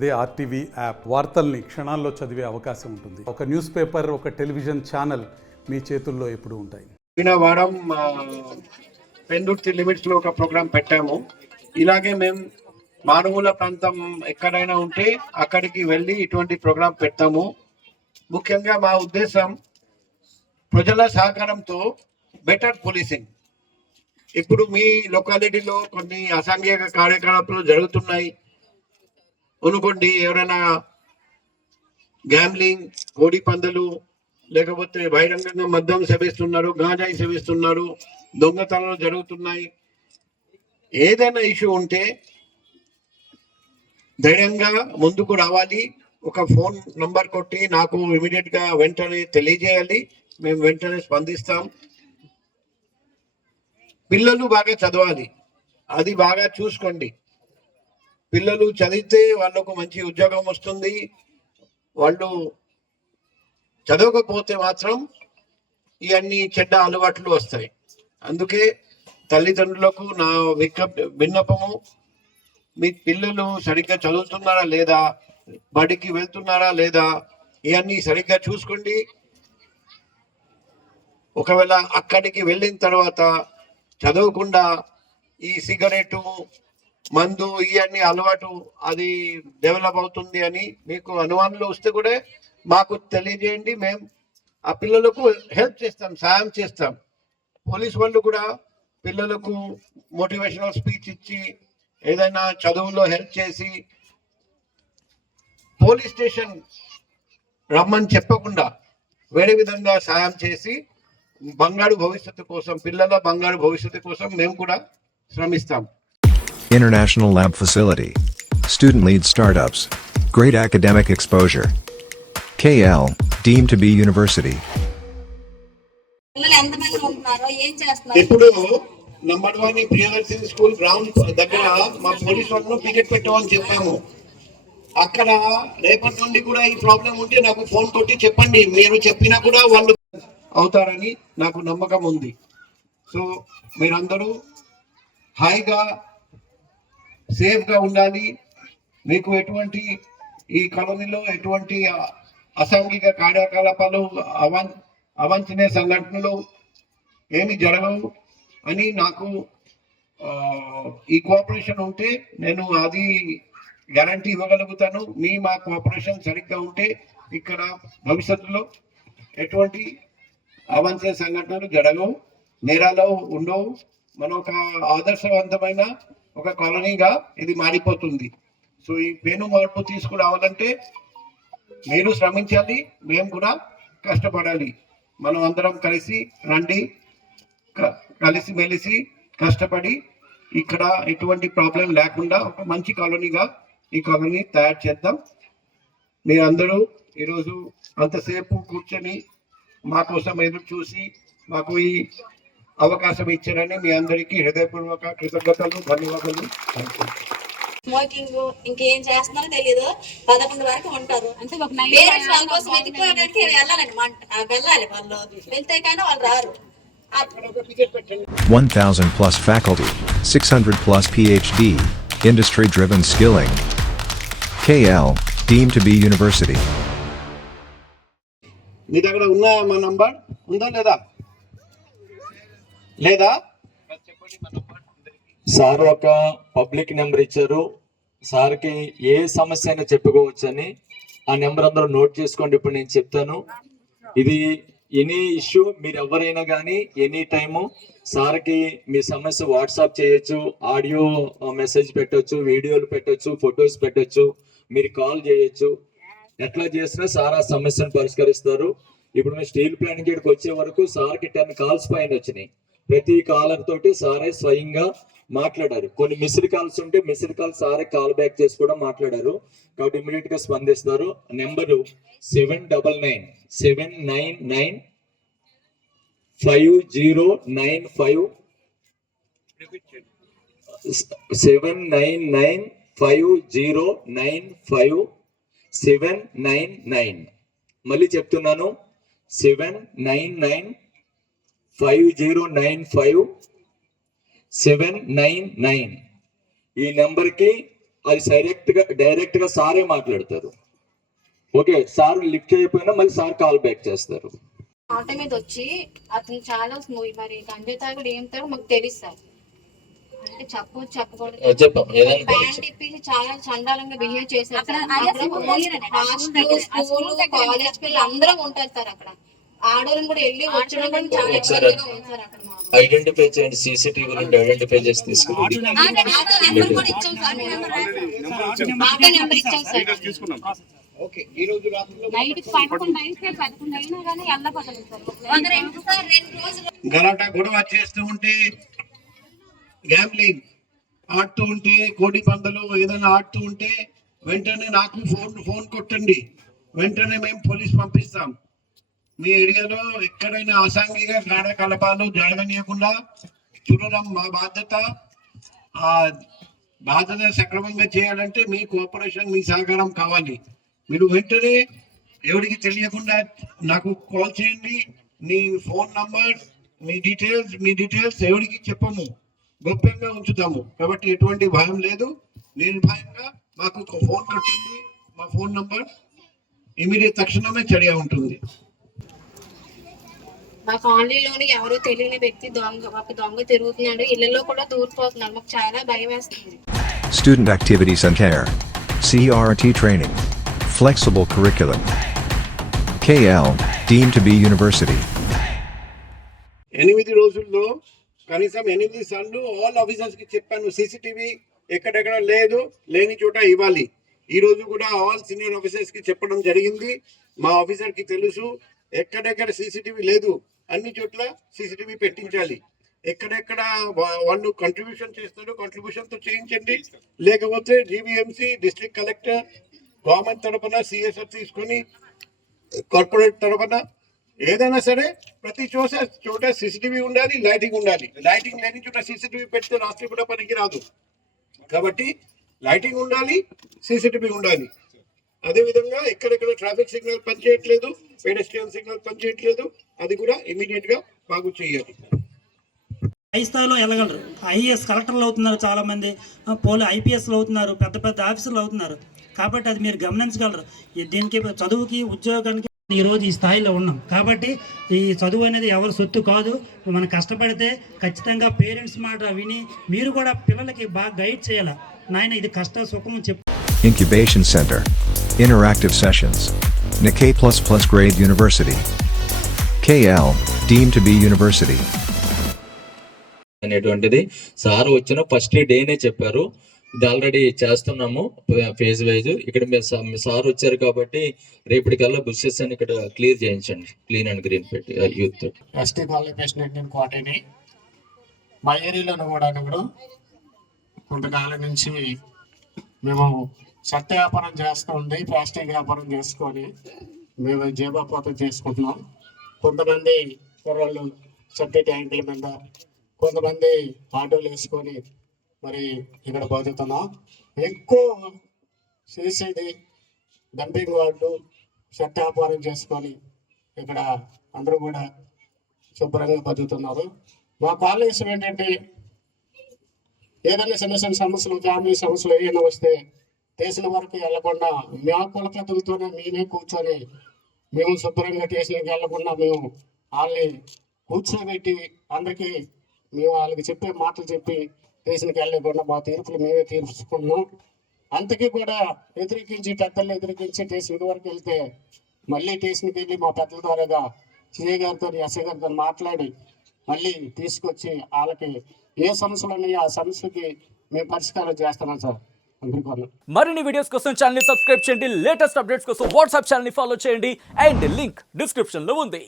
అదే RTV app వార్తల్ని క్షణాల్లో చదివే అవకాశం ఉంటుంది. ఒక న్యూస్ పేపర్, ఒక టెలివిజన్ ఛానల్ మీ చేతుల్లో ఎప్పుడూ ఉంటాయి. వారం పెందుర్తి లిమిట్స్ లో ఒక ప్రోగ్రాం పెట్టాము. ఇలాగే మేము మారుమూల ప్రాంతం ఎక్కడైనా ఉంటే అక్కడికి వెళ్ళి ఇటువంటి ప్రోగ్రాం పెడతాము. ముఖ్యంగా మా ఉద్దేశం ప్రజల సహకారంతో బెటర్ పోలీసింగ్. ఇప్పుడు మీ లొకాలిటీలో కొన్ని అసాంఘిక కార్యకలాపాలు జరుగుతున్నాయి అనుకోండి, ఎవరైనా గ్యాంబ్లింగ్, కోడి పందులు, లేకపోతే బహిరంగంగా మద్యం సేవిస్తున్నారు, గాంజాయి సేవిస్తున్నారు, దొంగతనాలు జరుగుతున్నాయి. ఏదైనా ఇష్యూ ఉంటే ధైర్యంగా ముందుకు రావాలి. ఒక ఫోన్ నంబర్ కొట్టి నాకు ఇమీడియట్ గా వెంటనే తెలియజేయాలి. మేము వెంటనే స్పందిస్తాం. పిల్లలు బాగా చదవాలి, అది బాగా చూసుకోండి. పిల్లలు చదివితే వాళ్ళకు మంచి ఉద్యోగం వస్తుంది. వాళ్ళు చదవకపోతే మాత్రం ఇవన్నీ చెడ్డ అలవాట్లు వస్తాయి. అందుకే తల్లిదండ్రులకు నా విన్నపము, మీ పిల్లలు సరిగ్గా చదువుతున్నారా లేదా, బడికి వెళ్తున్నారా లేదా, ఇవన్నీ సరిగ్గా చూసుకోండి. ఒకవేళ అక్కడికి వెళ్ళిన తర్వాత చదవకుండా ఈ సిగరెట్, మందు, ఇవన్నీ అలవాటు అది డెవలప్ అవుతుంది అని మీకు అనుమానాలు వస్తే కూడా మాకు తెలియజేయండి. మేము ఆ పిల్లలకు హెల్ప్ చేస్తాం, సాయం చేస్తాం. పోలీస్ వాళ్ళు కూడా పిల్లలకు మోటివేషనల్ స్పీచ్ ఇచ్చి ఏదైనా చదువులో హెల్ప్ చేసి, పోలీస్ స్టేషన్ రమ్మని చెప్పకుండా వేరే విధంగా సాయం చేసి బంగారు భవిష్యత్తు కోసం, పిల్లల బంగారు భవిష్యత్తు కోసం మేము కూడా శ్రమిస్తాం. International Lab Facility. Student lead startups. Great academic exposure. KL, deemed to be university. ఇప్పుడు నంబర్ 1 ప్రియదర్శిని స్కూల్ గ్రౌండ్ దగ్గర మా పోలీస్ వాళ్ళను పికెట్ పెట్టమని చెప్పాము. అక్కడ రేపటి నుండి కూడా ఈ ప్రాబ్లం ఉంటే నాకు ఫోన్ కొట్టి చెప్పండి. మీరు చెప్పినా కూడా వాళ్ళు అవుతారని నాకు నమ్మకం ఉంది. సో మీరందరూ హాయిగా సేఫ్గా ఉండాలి. మీకు ఎటువంటి ఈ కాలనీలో ఎటువంటి అసాంఘిక కార్యకలాపాలు, అవాంఛనీయ సంఘటనలు ఏమి జరగవు అని నాకు ఈ కోఆపరేషన్ ఉంటే నేను అది గ్యారంటీ ఇవ్వగలుగుతాను. మా కోఆపరేషన్ సరిగ్గా ఉంటే ఇక్కడ భవిష్యత్తులో ఎటువంటి అవాంఛనీయ సంఘటనలు జరగవు, నేరాలు ఉండవు. మన ఒక ఆదర్శవంతమైన ఒక కాలనీగా ఇది మారిపోతుంది. సో ఈ పేను మార్పు తీసుకురావాలంటే మీరు శ్రమించాలి, మేము కూడా కష్టపడాలి. మనం అందరం కలిసి రండి, కలిసి మెలిసి కష్టపడి ఇక్కడ ఎటువంటి ప్రాబ్లం లేకుండా ఒక మంచి కాలనీగా ఈ కాలనీ తయారు చేద్దాం. మీరందరూ ఈరోజు అంతసేపు కూర్చొని మా కోసం ఎదురు చూసి మాకు ఈ అవకాశం ఇచ్చారని మీ అందరికీ హృదయపూర్వక కృతజ్ఞతలు, ధన్యవాదాలు. స్మోకింగ్ ఇంకేం చేస్తున్నారో తెలియదు. 11 వరకు ఉంటారు. అంటే పేరెంట్స్ వాళ్ళ కోసం వెతుక్కోవడానికి వెళ్ళాలి. వాళ్ళు వెళ్తే కానీ వాళ్ళు రారు. 1,000 plus faculty, 600 plus PhD, industry driven skilling. KL, deemed to be university. మీ దగ్గర ఉన్న మా నంబర్ ఉందా లేదా? సార్ ఒక పబ్లిక్ నెంబర్ ఇచ్చారు. సార్కి ఏ సమస్య అయినా చెప్పుకోవచ్చని ఆ నెంబర్ అందరూ నోట్ చేసుకోండి. ఇప్పుడు నేను చెప్తాను. ఇది ఎనీ ఇష్యూ, మీరు ఎవరైనా కానీ ఎనీ టైము సార్కి మీ సమస్య వాట్సాప్ చేయొచ్చు, ఆడియో మెసేజ్ పెట్టొచ్చు, వీడియోలు పెట్టొచ్చు, ఫొటోస్ పెట్టొచ్చు, మీరు కాల్ చేయొచ్చు. ఎట్లా చేసినా సార్ ఆ సమస్యను పరిష్కరిస్తారు. ఇప్పుడు మేము స్టీల్ ప్లాంట్ గేట్కి వచ్చే వరకు సార్కి 10 కాల్స్ పైన వచ్చినాయి. ప్రతి కాలర్ తోటి సారే స్వయంగా మాట్లాడారు. కొన్ని మిస్డ్ కాల్స్ ఉంటే మిస్డ్ కాల్ సారే కాల్ బ్యాక్ చేసి కూడా మాట్లాడారు. కాబట్టి ఇమీడియట్ గా స్పందిస్తారు. నెంబరు 799 5095 799 మళ్ళీ చెప్తున్నాను, 799 5095 799. ఈ నెంబర్కి అది డైరెక్ట్ గా సారే మాట్లాడతారు. ఓకే, సార్ లిఫ్ట్ చేయకపోయినా మళ్ళీ సార్ కాల్ బ్యాక్ చేస్తారు. ఆటో మీద వచ్చి అతను చాలా మరి గంజాయి తాగుడు ఏం తాగు మాకు తెలుసు సార్. అంటే చెప్పకూడదు చెప్పాం ఏదైనా ప్యాంట్ ఇప్పేసి చాలా చండాలంగా బిహేవ్ చేశారు. స్కూల్ కాలేజ్ పిల్లలు అందరూ ఉంటారు సార్ అక్కడ. ఆడవాళ్ళని కూడా వెళ్ళి వచ్చడం కూడా చాలా ఇబ్బందిగా ఉంది సార్ అక్కడ మాకు. ఐడెంటిఫై చేయండి, సీసీటీవీలో ఐడెంటిఫై చేసి తీసుకురండి. ఆటో నెంబర్ కూడా ఇచ్చాం సార్ మేము. ఆటో నెంబర్ ఇచ్చాం సార్. ఓకే, ఈ రోజు రాత్రిలో నైట్ 11 అయినా కానీ వెళ్ళకూడదు సార్. 2 రోజులు గలాటా గొడవ చేస్తూ ఉంటే, గ్యాంబ్లింగ్ ఆడుతూ ఉంటే, కోడి పందాలు ఏదైనా ఆడుతూ ఉంటే వెంటనే నాకు ఫోన్ కొట్టండి. వెంటనే మేము పోలీస్ పంపిస్తాం. మీ ఏరియాలో ఎక్కడైనా అసాంఘిక కార్యకలాపాలు జరగనీయకుండా చూడడం మా బాధ్యత. ఆ బాధ్యత సక్రమంగా చేయాలంటే మీ కోఆపరేషన్, మీ సహకారం కావాలి. మీరు వెంటనే ఎవరికి తెలియకుండా నాకు కాల్ చేయండి. మీ ఫోన్ నంబర్, మీ డీటెయిల్స్ ఎవరికి చెప్పము, గోప్యంగా ఉంచుతాము. కాబట్టి ఎటువంటి భయం లేదు. నిర్భయంగా మాకు ఫోన్ కొట్టండి. మా ఫోన్ నంబర్ ఇమీడియట్ తక్షణమే చర్య ఉంటుంది. మా కాలనీలోని ఎవరో తెలియని వ్యక్తి ఒక దొంగ తిరుగుతున్నాడు. ఇళ్లలో కూడా దూరిపోతున్నాడు. మాకు చాలా భయం వేస్తుంది. Student activities and care. CRT training. Flexible curriculum. KL, deemed to be university. 8 రోజుల్లో కనీసం 8 సార్లు ఆల్ ఆఫీసర్స్ కి చెప్పాను, సీసీటీవీ ఎక్కడెక్కడ లేని చోట ఇవ్వాలి. ఈ రోజు కూడా ఆల్ సీనియర్ ఆఫీసర్స్ కి చెప్పడం జరిగింది. మా ఆఫీసర్ కి తెలుసు ఎక్కడెక్కడ సీసీటీవీ లేదు, అన్ని చోట్ల సీసీటీవీ పెట్టించాలి. ఎక్కడెక్కడ వాళ్ళు కంట్రిబ్యూషన్ చేస్తారో కంట్రిబ్యూషన్ తో చేయించండి. లేకపోతే జీవీఎంసీ, డిస్ట్రిక్ట్ కలెక్టర్, గవర్నమెంట్ తరఫున సిఎస్ఆర్ తీసుకొని కార్పొరేట్ తరఫున ఏదైనా సరే ప్రతి చోట సీసీటీవీ ఉండాలి, లైటింగ్ ఉండాలి. లైటింగ్ లేని చోట సీసీటీవీ పెడితే రాష్ట్రం కూడా పనికి రాదు. కాబట్టి లైటింగ్ ఉండాలి, సీసీటీవీ ఉండాలి. అదేవిధంగా ఎక్కడెక్కడ ట్రాఫిక్ సిగ్నల్ పనిచేయట్లేదు, పెడెస్ట్రియన్ సిగ్నల్ పనిచేయట్లేదు, అది కూడా ఇమీడియట్ గా బాగు చేయాలి. హై స్థాయిలో వెళ్ళగలరు. ఐఏఎస్ కలెక్టర్లు అవుతున్నారు, చాలామంది ఐపీఎస్లు అవుతున్నారు, పెద్ద పెద్ద ఆఫీసర్లు అవుతున్నారు. కాబట్టి అది మీరు గమనించగలరు. దీనికి చదువుకి, ఉద్యోగానికి ఈరోజు ఈ స్థాయిలో ఉన్నాం. కాబట్టి ఈ చదువు అనేది ఎవరి సొత్తు కాదు. మనం కష్టపడితే ఖచ్చితంగా పేరెంట్స్ మాట విని మీరు కూడా పిల్లలకి బాగా గైడ్ చేయాలి. నాయన ఇది కష్ట సుఖం చెప్పు. Incubation Center. Interactive sessions. Nikkei++ grade university. KL, deemed to be university. అనేటువంటిది సార్ వచ్చిన ఫస్ట్ డేనే చెప్పారు. ఇది ఆల్రెడీ చేస్తున్నాము ఫేజ్ వైజ్. ఇక్కడ మీ సార్ వచ్చారు కాబట్టి రేపటికల్లా బుషెస్ అని ఇక్కడ క్లియర్ చేయించండి, క్లీన్ అండ్ గ్రీన్ పెట్టి యూత్ తోటి. ఎస్టీ కాలనీ కోటని మా ఏరియాలో కూడా కొంతకాలం నుంచి మేము చెత్త వ్యాపారం చేస్తూ ఉండి ప్లాస్టిక్ వ్యాపారం చేసుకొని మేము జేబాపోతం చేసుకుంటున్నాం. కొంతమంది కుర్రోళ్ళు చెత్త ట్యాంకుల మీద, కొంతమంది ఆటోలు వేసుకొని మరి ఇక్కడ బతుకుతున్నాం. ఎక్కువ చేసేది డంపింగ్ వార్డు, చెత్త వ్యాపారం చేసుకొని ఇక్కడ అందరూ కూడా శుభ్రంగా బతుకుతున్నారు. మా కాలేజ్ ఏంటంటే ఏదైనా చిన్న చిన్న సమస్యలు, ఫ్యామిలీ సమస్యలు ఏమైనా వస్తే స్టేషన్ వరకు వెళ్లకుండా మా కులకతులతోనే మేమే కూర్చొని మేము శుభ్రంగా స్టేషన్కి వెళ్లకుండా మేము వాళ్ళని కూర్చోబెట్టి అందరికీ మేము వాళ్ళకి చెప్పే మాటలు చెప్పి స్టేషన్కి వెళ్ళకుండా మా తీర్పులు మేమే తీర్చుకున్నాం. అంతకీ కూడా పెద్దలు వ్యతిరేకించి స్టేషన్ వరకు వెళ్తే మళ్ళీ స్టేషన్కి వెళ్ళి మా పెద్దల ద్వారాగా సిఐ గారితో, ఎస్ఐ గారితో మాట్లాడి మళ్ళీ తీసుకొచ్చి వాళ్ళకి ఏ సమస్యలు ఉన్నాయో ఆ సమస్యకి మేము పరిష్కారం చేస్తున్నాం సార్. మరిన్ని వీడియోస్ కోసం ఛానల్ ని సబ్స్క్రైబ్ చేయండి. లేటెస్ట్ అప్డేట్స్ కోసం వాట్సాప్ ఛానల్ ని ఫాలో చేయండి. అండ్ లింక్ డిస్క్రిప్షన్ లో ఉంది.